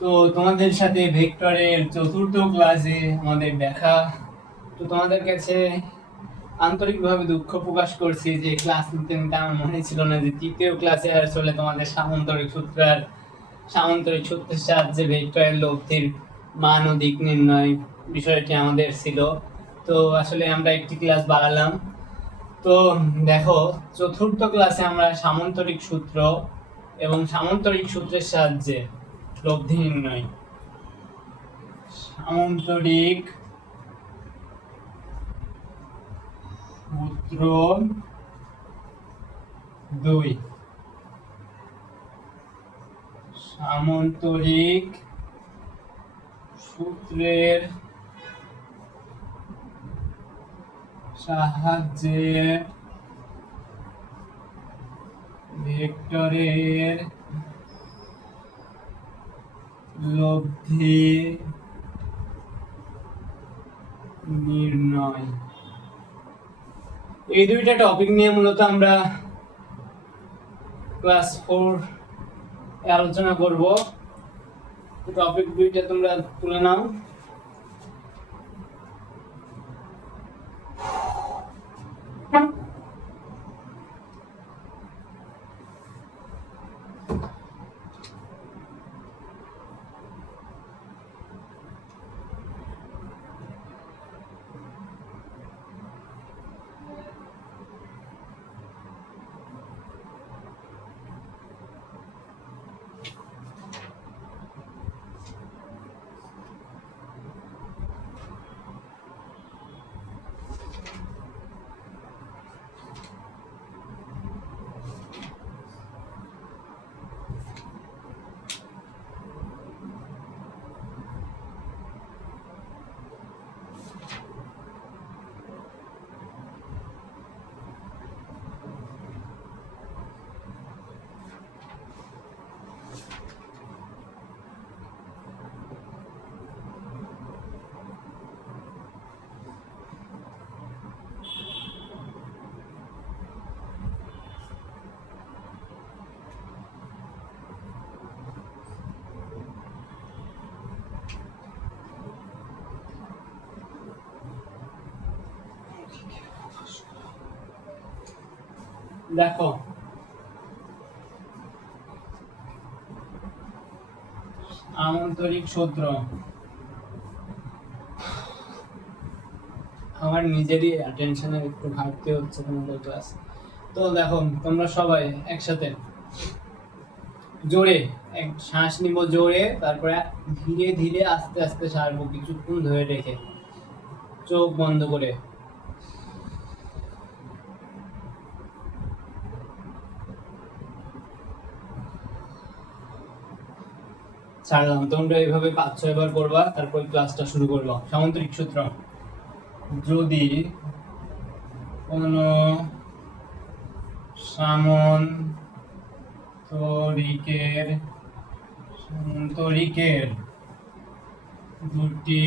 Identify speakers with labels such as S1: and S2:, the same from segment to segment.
S1: তো তোমাদের সাথে ভেক্টরের চতুর্থ ক্লাসে আমাদের দেখা। তো তোমাদের কাছে আন্তরিকভাবে দুঃখ প্রকাশ করছি যে ক্লাস নিতে নিতে আমার মনে ছিল না যে তৃতীয় ক্লাসে আসলে তোমাদের সামান্তরিক সূত্র আর সামান্তরিক সূত্রের সাহায্যে ভেক্টরের লব্ধির মান ও দিক নির্ণয় বিষয়টি আমাদের ছিল। তো আসলে আমরা একটি ক্লাস বাড়ালাম। তো দেখো, চতুর্থ ক্লাসে আমরা সামান্তরিক সূত্র এবং সামান্তরিক সূত্রের সাহায্যে লব্ধি নির্ণয় সামান্তরিক সূত্র দুই। সামন্তরিক সূত্রের সাহায্যে ভেক্টরের লব্ধি নির্ণয়। এই দুইটা টপিক নিয়ে মূলত আমরা ক্লাস ফোর আলোচনা করব। টপিক দুইটা তোমরা তুলে নাও। দেখো আন্তরিক সূত্র আমার নিজেরই অ্যাটেনশনের একটু ঘাটতি হচ্ছে তোমাদের ক্লাস তো দেখো, তোমরা সবাই একসাথে। জোরে, এক শ্বাস নিব জোরে, তারপরে ধীরে ধীরে আস্তে আস্তে সারবো কিছুক্ষণ ধরে রেখে। চোখ বন্ধ করে। ছাড়লাম তোমরা এইভাবে পাঁচ ছয় বার করবা তারপর ক্লাসটা শুরু করব। সামন্তরিক সূত্র। যদি কোনো সামন্তরিকের সামন্তরিকের দুটি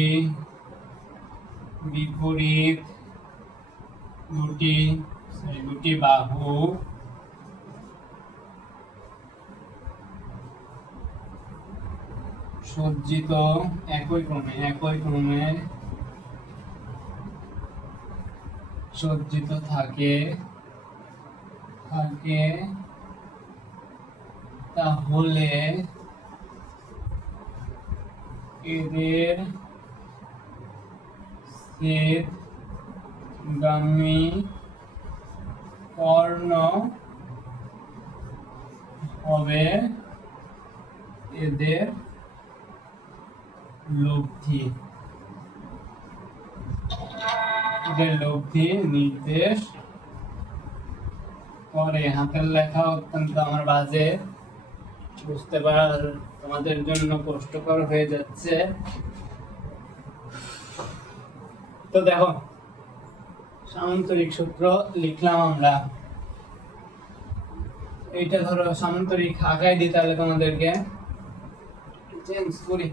S1: বিপরীত, দুটি দুটি বাহু সজ্জিত একই ক্রমে একই ক্রমে সজ্জিত থাকে থাকে। তাহলে এদের ছেদ গামী কর্ণ হবে এদের লব্ধি। লব্ধি, নির্দেশ। করে হাতের লেখা অত্যন্ত আমার বাজে। বুঝতে পারার তোমাদের জন্য কষ্টকর হয়ে যাচ্ছে। তো দেখো, সামান্তরিক সূত্র লিখলাম আমরা। এইটা ধরো সামান্তরিক আঁকাই দিই তাহলে তোমাদেরকে। চেঞ্জ করি।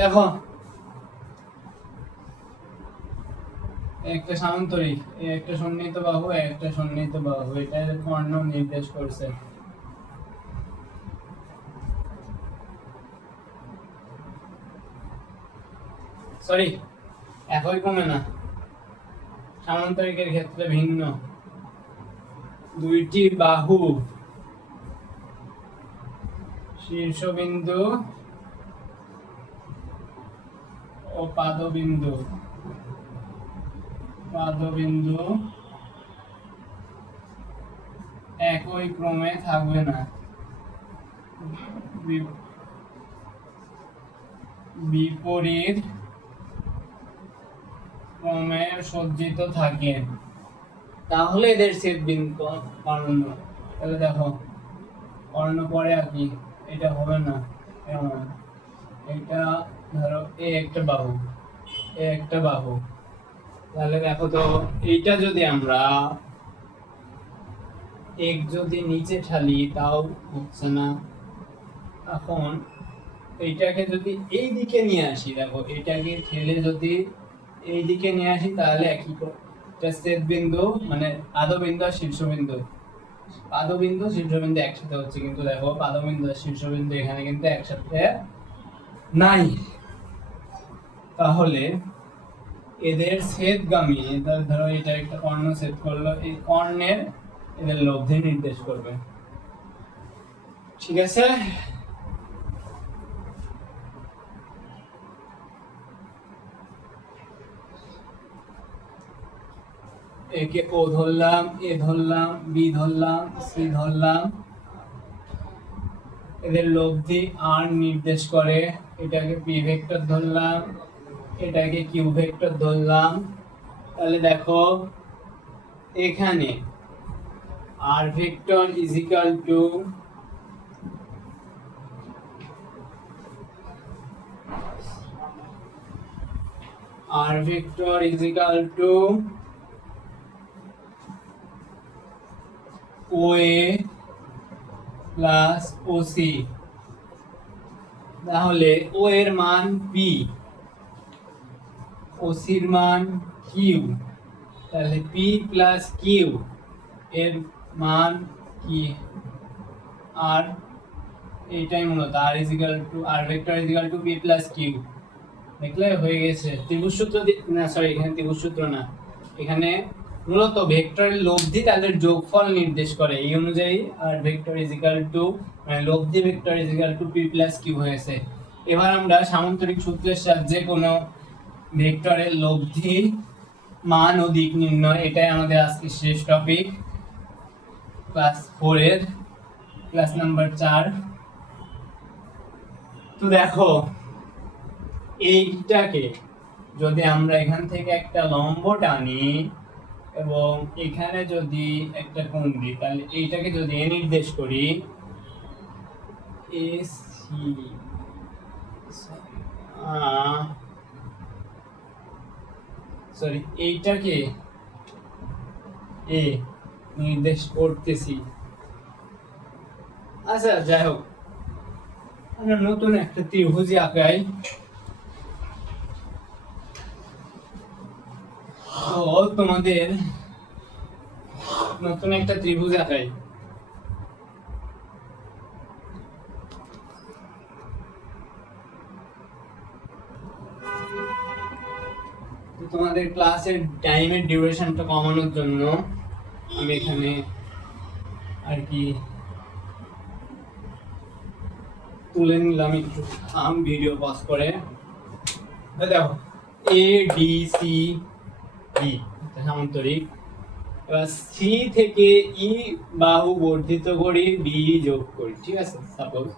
S1: দেখো। একটা সামন্তরিক একটা সন্নিহিত বাহু একটা সন্নিহিত বাহু। এটা কর্ণ নির্দেশ করছে। সরি একই কমে না। সামন্তরিকের ক্ষেত্রে ভিন্ন। দুইটি বাহু শীর্ষবিন্দু ও পাদবিন্দু। পাদবিন্দু একই ক্রমে থাকবে না। বিপরীত ক্রমে সজ্জিত থাকে। তাহলে এদের ছেদ বিন্দু কর্ণ তাহলে দেখো কর্ণ পরে আর কি। এটা হবে না, এমন। এটা ধরো এ একটা বাহু, এ একটা বাহু। তাহলে দেখো তো, এইটা যদি আমরা এক যদি নিচে ঠালি, তাও হচ্ছে না। এখন এইটাকে যদি এই দিকে নিয়ে আসি, দেখো, এটাকে ঠেলে যদি এই দিকে নিয়ে আসি, তাহলে একই এটা বিন্দু মানে আদবিন্দু আর শীর্ষবিন্দু পাদবিন্দু শীর্ষবিন্দু একসাথে হচ্ছে কিন্তু দেখো, পাদবিন্দু আর শীর্ষবিন্দু এখানে কিন্তু একসাথে নাই। তাহলে এদের ছেদগামী, এদের ধরো এটা একটা কর্ণ ছেদ করল, এই কর্ণের এদের লব্ধি নির্দেশ করবে। ঠিক আছে? একে ও ধরলাম, এ ধরলাম, বি ধরলাম, সি ধরলাম। এদের লব্ধি আর নির্দেশ করে। এটাকে পি ভেক্টর ধরলাম, এটাকে কিউ ভেক্টর ধরলাম। তাহলে দেখো, এখানে R vector is equal to R vector is equal to OA plus OC. তাহলে ও এর মান পি। ওসির মান কিউ। তাহলে পি প্লাস কিউ এর মান কি? আর এইটাই মূলত, R is equal to R vector is equal to P plus Q দেখলে হয়ে গেছে। ত্রিভুজ সূত্র না সরি এখানে ত্রিভুজ সূত্র না। এখানে মূলত ভেক্টরের লব্ধি তাদের যোগফল নির্দেশ করে। এই অনুযায়ী, আর ভেক্টর ইজিক্যাল টু মানে লব্ধি vector is equal to P plus Q হয়েছে এবার আমরা সামান্তরিক সূত্রের সাহায্যে কোনো ভেক্টরের লব্ধি, মান ও দিক নির্ণয়, এটাই আমাদের আজকে শেষ টপিক ক্লাস ফোরের ক্লাস নাম্বার চার। তো দেখো, এইটাকে যদি আমরা এখান থেকে একটা লম্ব টানি এবং এখানে যদি একটা কোণ দিই, তাহলে এইটাকে যদি এ নির্দেশ করি, এ সি সরি, এইটাকে এ নির্দেশ করতেছি। আচ্ছা যাই হোক, আমরা নতুন একটা ত্রিভুজই আঁকাই তো তোমাদের নতুন একটা ত্রিভুজ আঁকাই। তোমাদের ক্লাসের টাইমের ডিউরেশনটা কমানোর জন্য আমি এখানে আর কি তুলে নিলাম একটু থাম ভিডিও পজ করে। দেখো এ ডি সি ডি এবার সি থেকে ই বাহু বর্ধিত করি বি যোগ করি, ঠিক আছে? সাপোজ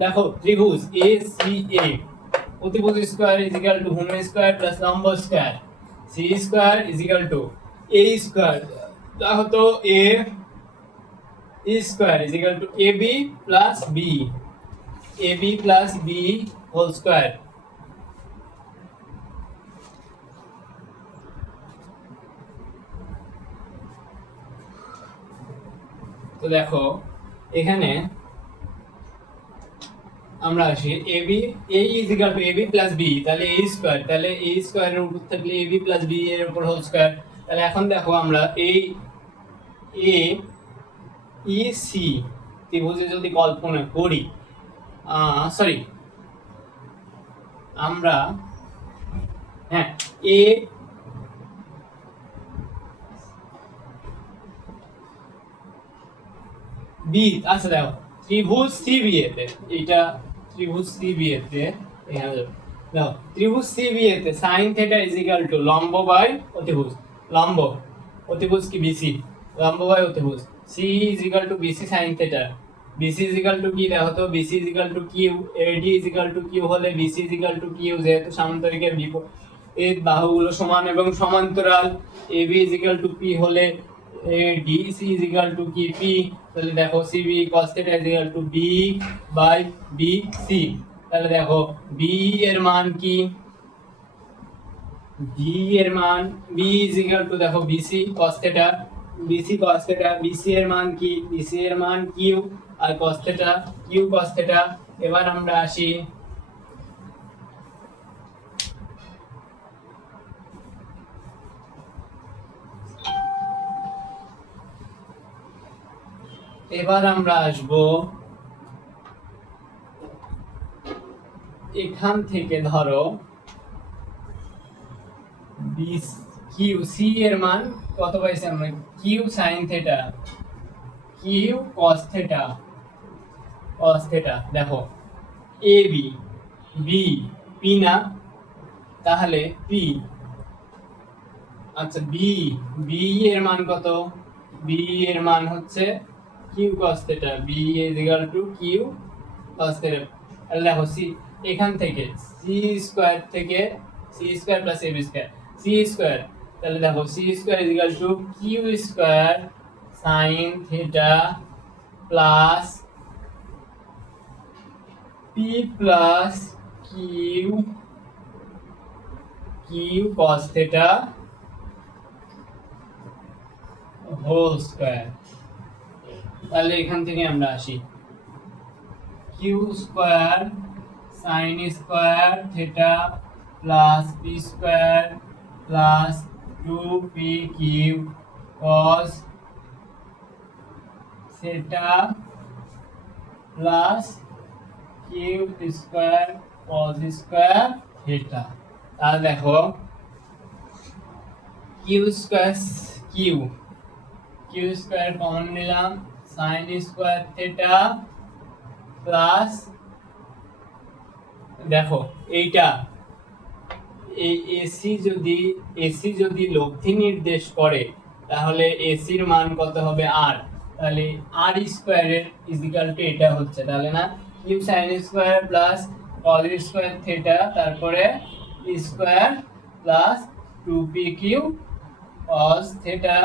S1: দেখো, ত্রিভুজ এ সি এ অতিভুজ স্কোয়ার ইজ ইকাল টু হোম স্কোয়ার প্লাস লম্ব square C square is equal to A square দেখো তো A square is equal to A B plus B A B plus B whole square তো দেখো, এখানে আমরা আসি। A B A to A plus B তাহলে A square তাহলে এ স্কোয়ারের উপর থাকলে এ প্লাস বি এর উপর হোল স্কোয়ার তাহলে এখন দেখো আমরা এই এ ই সি ত্রিভুজে যদি কল্পনা করি সরি আমরা হ্যাঁ এ বি আচ্ছা দেখো, ত্রিভুজ সি বিয়েতে এটা ত্রিভুজ সি এখানে দেখো, ত্রিভুজ সি বিয়েতে sine theta is equal to লম্ব বাই অতিভুজ। লম্ব, অতিভুজ কি বিসি লম্ব বাই অতিভুজ। C is equal to BC sine theta BC is equal to কি? দেখো তো BC is equal to Q AD is equal to Q হলে BC is equal to Q যেহেতু সামান্তরিকের বিপরীত বাহুগুলো সমান এবং সমান্তরাল। AB is equal to P হলে ডিসি ইজ ইকাল টু কি পি তাহলে দেখো CB cos theta is equal to B by B C তাহলে দেখো বি এর মান কি? বি এর মান বি ইজ ইকাল টু দেখো BC cos theta BC cos theta BC এর মান কি? বিসি এর মান কিউ আর cos theta Q cos theta এবার আমরা আসি এবার আমরা আসব এখান থেকে ধরো কিউ সি এর মান কত পাইছি আমরা? Q sine theta Q cos theta cos theta দেখো। এ বি বি পি না, তাহলে পি আচ্ছা বি বি এর মান কত? বি এর মান হচ্ছে Q cos theta B is equal to Q cos theta তাহলে দেখো সি এখান থেকে সি স্কয়ার থেকে C square plus AB square C square তাহলে দেখো C square is equal to Q square sine theta plus P plus Q Q cos theta whole square তাহলে এখান থেকে আমরা আসি। Q square sine square theta plus P square plus two P Q cos theta plus Q square cos square theta তাহলে দেখো Q square Q Q square common নিলাম। Sine square theta plus দেখো, এইটা এই এসি যদি AC যদি লব্ধি নির্দেশ করে, তাহলে এসির মান কত হবে আর তাহলে আর স্কোয়ারের ইজিক্যাল টু এটা হচ্ছে, তাহলে না? Q sine square plus cos square theta তারপরে square plus two P Q cos theta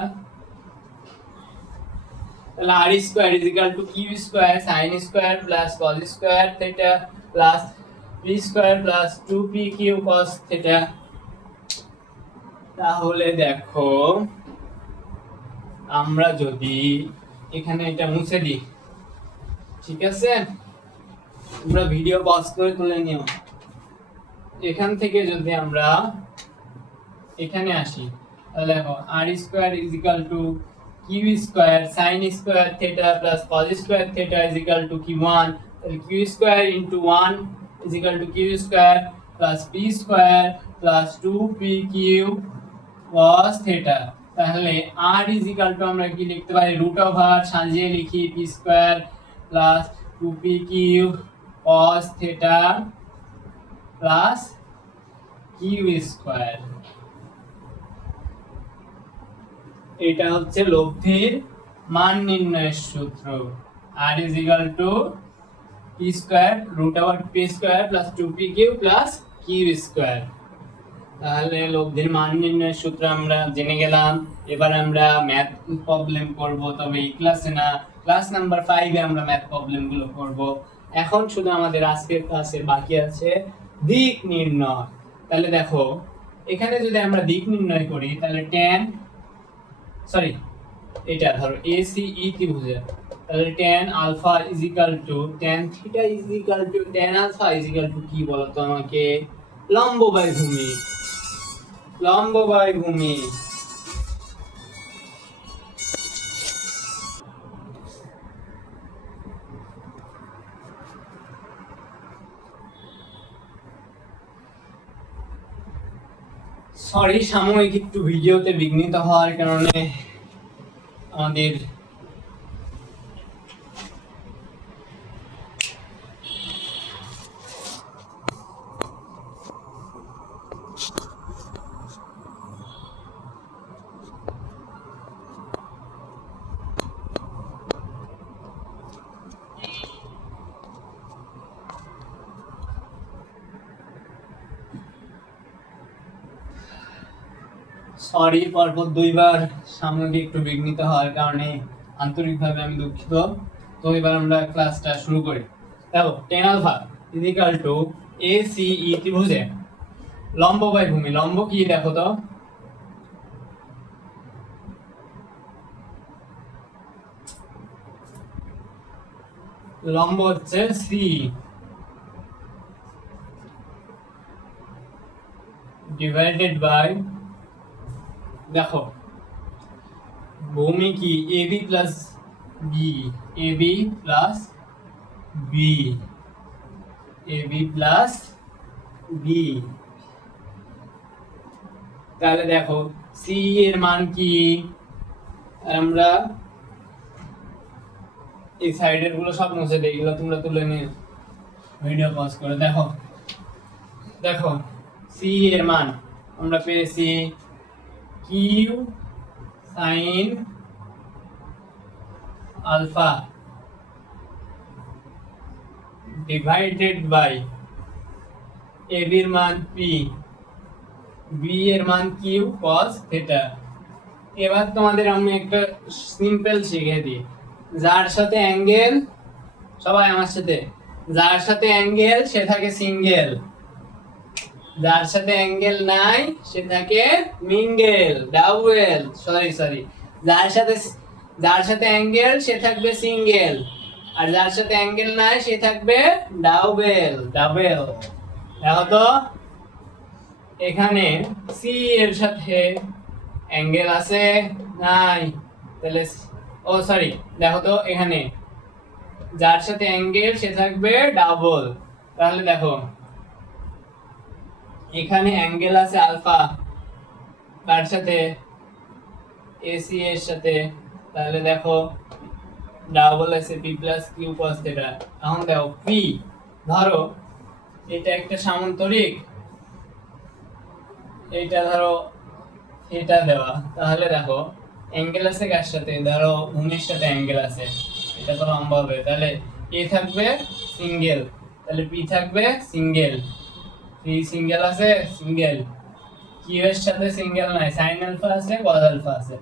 S1: তাহলে R square is equal to Q square sine square plus cos square theta plus P square plus two P Q cos theta তাহলে দেখো, আমরা যদি এখানে এটা মুছে দিই, ঠিক আছে? তোমরা ভিডিও পজ করে তুলে নিও। এখান থেকে যদি আমরা এখানে আসি, তাহলে দেখো R square is equal to Q square sine square theta plus cos square theta is equal to কি ওয়ান তাহলে Q square into one is equal to Q square plus P square plus two P Q cos theta তাহলে R is equal two আমরা কি লিখতে পারি? Root over সাজিয়ে লিখি P square plus two P Q cos theta plus Q square এটা হচ্ছে লব্ধির মান নির্ণয়ের সূত্র। R is equal to P square root over P square plus two P Q plus Q square তাহলে লব্ধির মান নির্ণয়ের সূত্র আমরা জেনে গেলাম। এবার আমরা ম্যাথ প্রবলেম করব, তবে এই ক্লাসে না। ক্লাস নাম্বার ফাইভে আমরা ম্যাথ প্রবলেমগুলো করব। এখন শুধু আমাদের আজকের ক্লাসের বাকি আছে দিক নির্ণয়। তাহলে দেখো, এখানে যদি আমরা দিক নির্ণয় করি, তাহলে ট্যান সরি এটা ধরো এ সি ই ত্রিভুজের তাহলে tan alpha is equal to tan theta is equal to tan alpha is equal to কি বলতো আমাকে লম্ব বাই ভূমি। লম্ব বাই ভূমি। সরি সাময়িক একটু ভিডিওতে বিঘ্নিত হওয়ার কারণে আমাদের সরি, পরপর দুইবার সামগ্রিক একটু বিঘ্নিত হওয়ার কারণে আন্তরিকভাবে আমি দুঃখিত। তো এবার আমরা ক্লাসটা শুরু করি। দেখো tan alpha is equal to A C E ত্রিভুজে লম্ব বাই ভূমি, লম্ব কি দেখো তো? লম্ব হচ্ছে সি ডিভাইডেড বাই দেখো, ভূমি কি? A B plus B A B plus B A B plus B তাহলে দেখো সি এর মান কি? আমরা এই সাইডেরগুলো সব মুছে দিই, এগুলো তোমরা তুলে নিয়ে ভিডিও পজ করে, দেখো। দেখো সি এর মান আমরা পেয়েছি Q sine alpha divided by A বির মান পি, বি এর মান কিউ কস থিটা। এবার তোমাদের আমি একটা সিম্পল শিখিয়ে দিই। যার সাথে অ্যাঙ্গেল, সবাই আমার সাথে, যার সাথে অ্যাঙ্গেল, সে থাকে সিঙ্গেল। যার সাথে অ্যাঙ্গেল নাই সে থাকে মিঙ্গেল ডাবল সরি সরি যার সাথে যার সাথে অ্যাঙ্গেল সে থাকবে সিঙ্গেল আর যার সাথে অ্যাঙ্গেল নাই, সে থাকবে ডাবল ডাবল দেখো তো, এখানে সি এর সাথে অ্যাঙ্গেল আছে? নাই। তাহলে ও সরি দেখো তো, এখানে যার সাথে অ্যাঙ্গেল সে থাকবে ডাবল তাহলে দেখো এখানে অ্যাঙ্গেল আছে আলফা। তার সাথে? এসি এর সাথে। তাহলে দেখো, ডাবল আছে P plus Q cos theta. এখন দেখো, পি, ধরো, এটা একটা সামান্তরিক। এইটা ধরো, এটা দেওয়া। তাহলে দেখো, অ্যাঙ্গেল আছে কার সাথে? ধরো ভূমির সাথে অ্যাঙ্গেল আছে। এটা তো লম্বা হবে। তাহলে, এ থাকবে সিঙ্গেল। তাহলে পি থাকবে সিঙ্গেল। পি সিঙ্গেল আছে সিঙ্গেল কিউ এর সাথে? সিঙ্গেল নাই। সাইন আলফা আছে কস আলফা আছে।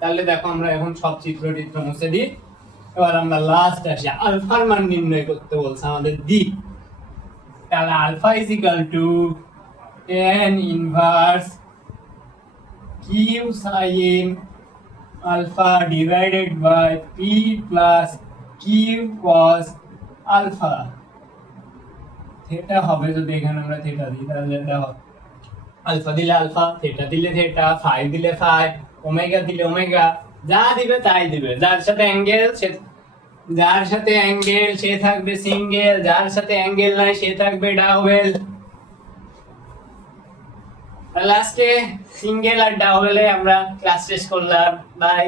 S1: তাহলে দেখো আমরা এখন সব চিত্র টিত্র মুছে দিই। এবার আমরা লাস্ট আসি। আলফার মান নির্ণয় করতে বলছে আমাদের দিক তাহলে alpha is equal to tan inverse Q sine alpha divided by P plus Q cos alpha theta হবে যদি এখানে আমরা থিটা দিই, তাহলে দেখো আলফা দিলে আলফা থিটা দিলে থিটা ফাই দিলে ফাই ওমেগা দিলে ওমেগা যা দিবে তাই দিবে। যার সাথে অ্যাঙ্গেল সে যার সাথে অ্যাঙ্গেল সে থাকবে সিঙ্গেল যার সাথে অ্যাঙ্গেল নাই, সে থাকবে ডাবল লাস্টে সিঙ্গেল আর ডাবলে আমরা ক্লাস শেষ করলাম। বাই